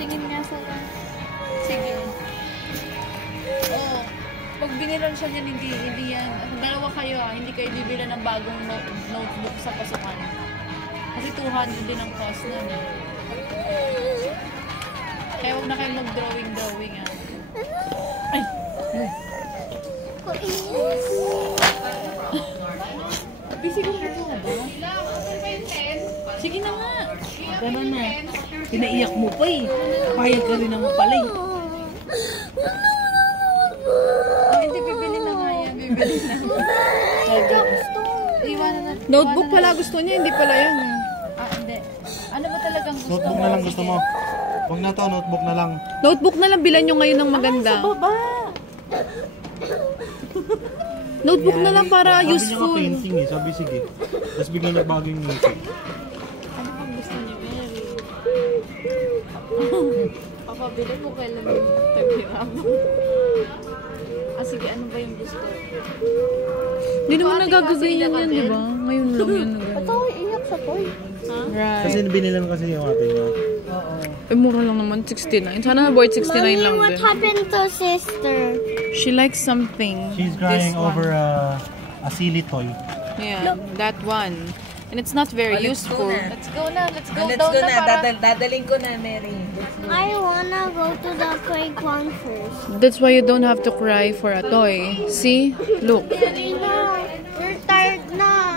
Tingin nga sa... Sige. Oo. Pag binilan siya niyan, hindi yan. Dalawa kayo hindi kayo bibila ng bagong notebook sa pasukan. Kasi 200 din ang cost nun eh. Kaya huwag na kayo mag-drawing Ay! Busy ko na ba? Sige na nga. Gano'n na. Pinaiyak mo pa eh. Payag ka rin naman pala eh. Hindi, bibili na nga yan. Bibili na. Iwanan na. Notebook pala gusto niya, hindi pala yan. Hindi. Ano ba talagang gusto Notebook na lang gusto mo. Huwag na to, notebook na lang. Notebook na lang, bilan nyo ngayon ng maganda. Sa baba. Notebook na lang para Sabi useful. niya ka painting eh. Sabi sige. Tapos biglang nagbago yung music. Ano pang gusto niyo, Mary? Papabili mo kailan yung taghiram. Sige, ano ba yung gusto? Hindi naman nagagaganyan yan, di ba? Ngayon lang yan nagagaganyan. Ba't ako iiyak sa toy? Right. Kasi binilan kasi yung ate niya. Eh, mura lang naman, 69. Sana na board 69 lang What din. happened to sister? She likes something. She's crying over a silly toy. Yeah, that one. And it's not very useful. Let's go na. Let's go Let's down go na na. para... Dadaling ko na, Mary. I wanna go to the playground first. That's why you don't have to cry for a toy. See? Look. No.